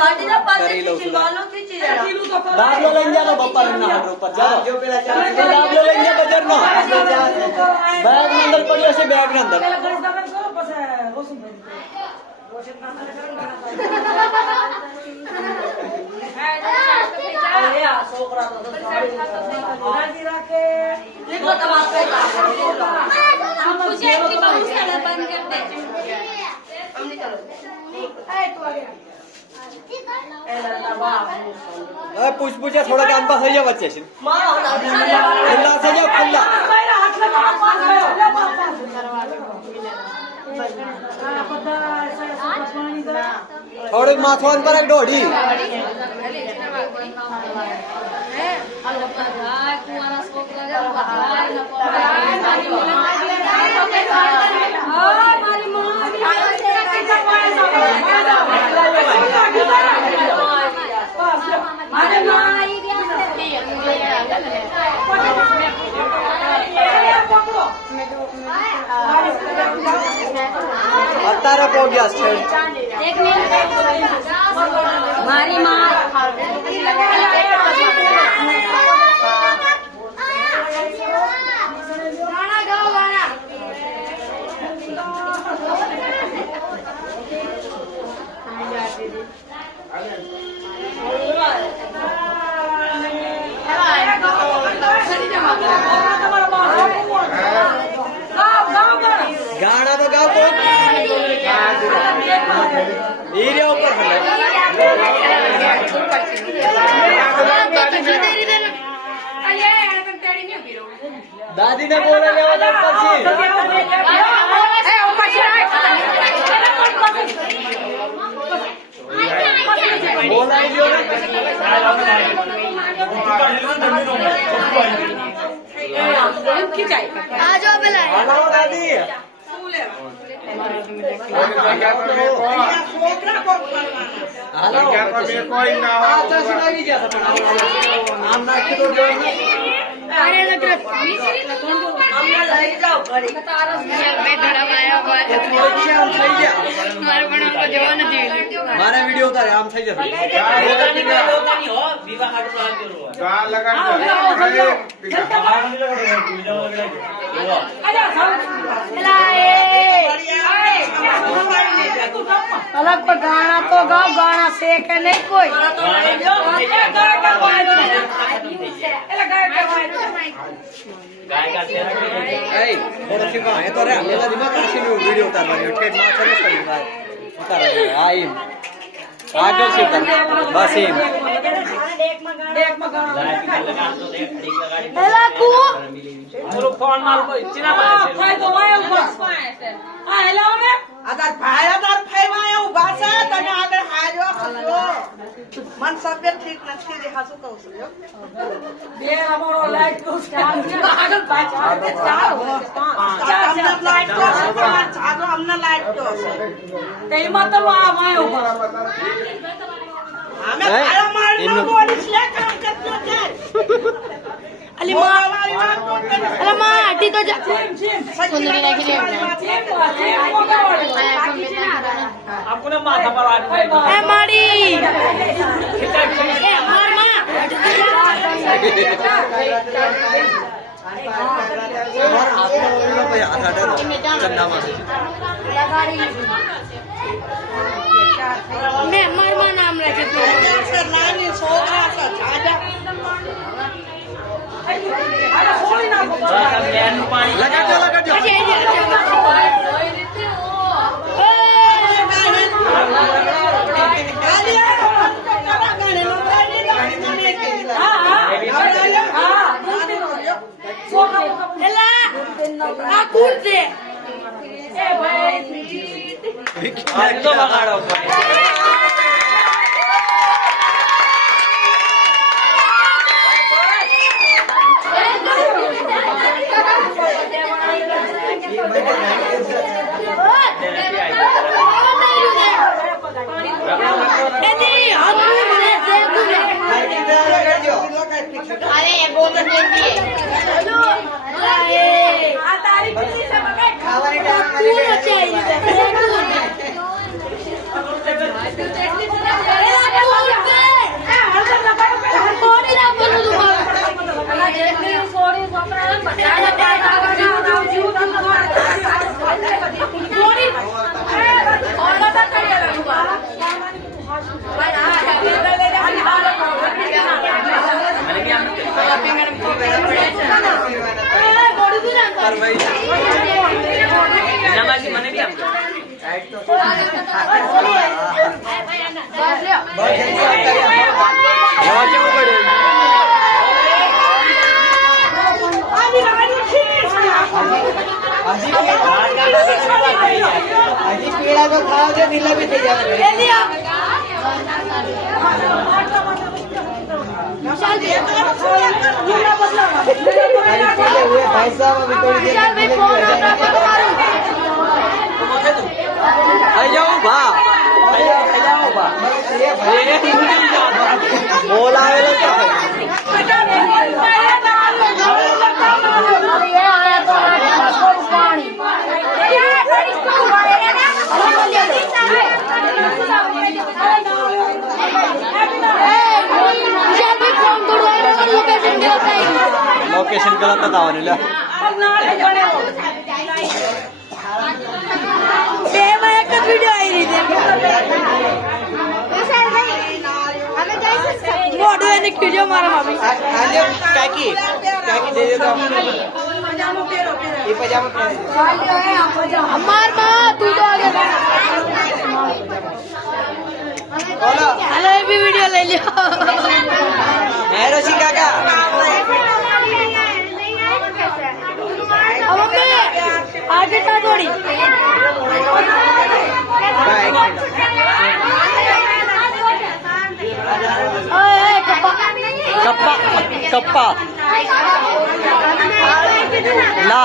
કરી લઉં છું દાબલો લઈને જાનો બપ્પા રંગના હાથ ઉપર જાઓ જો પેલા દાબલો લઈને બજાર નો બેગ ની અંદર પડ્યો છે બેગ ની અંદર પૂછ થોડા કામ પાસ થઈ જાય વચ્ચે છે ખુલ્લા થઈ જાવ ખુલ્લા થોડીક માથવાન પર એક દોઢી અત્યારે પોગ્યા છે મારી માં गाना तो गाओ को हीरे ऊपर दादी ने बोला ले वाला बोला आ जाओ पहले दादी મારા વિડિયો ઉતારે આમ થઈ જશે अलग पर गाना तो गाओ गाना से के नहीं कोई थोड़ा सी कहाँ है तो रे मेरा दिमाग कैसे वीडियो उतार रही है ठेठ मार चले सही बात उतार रही है आई आगे से उतार बस ही हेलो फोन मार को इतना फाय तो वाय ऊपर आ हेलो ने अगर भाया तर फैवाया उभा छ तने આગળ હાજો ખસો મન સભ્ય ઠીક નથી રે હાસુ કહું છું બે અમારો લાઈટ કો સ્ટાર્ટ આગળ પાછા અમને લાઈટ તો આજો અમને લાઈટ તો છે કઈ મત વાય ઉપર અમે ખાડા મારનો બોલીસ લે કામ કરતો છે अली माँ अरे माँ हटी तो जा सुंदरी नहीं खिले आपको ना माथा पर आ ए मारी ए मार माँ मैं मार माँ नाम रखे तो નાની છોકરા છે જાજા लगा दो अरे ये बोल तो देखिए आ तारीख किसी से मगाई खावा चाहिए હજી પીળા તો ખાવ છે નીલા બી થઈ જાય ભાઈ સાહેબ બોલાવેલો लोकेशन गलत बतावने ला वीडियो आई रही थी मोटो ने वीडियो मारा मामी आज काकी दे देता ये पजामा हमार मां तू तो आगे हेलो भी वीडियो ले लियो मैं रोशी काका अब मैं आगे का थोड़ी ओए कप्पा कप्पा कप्पा ला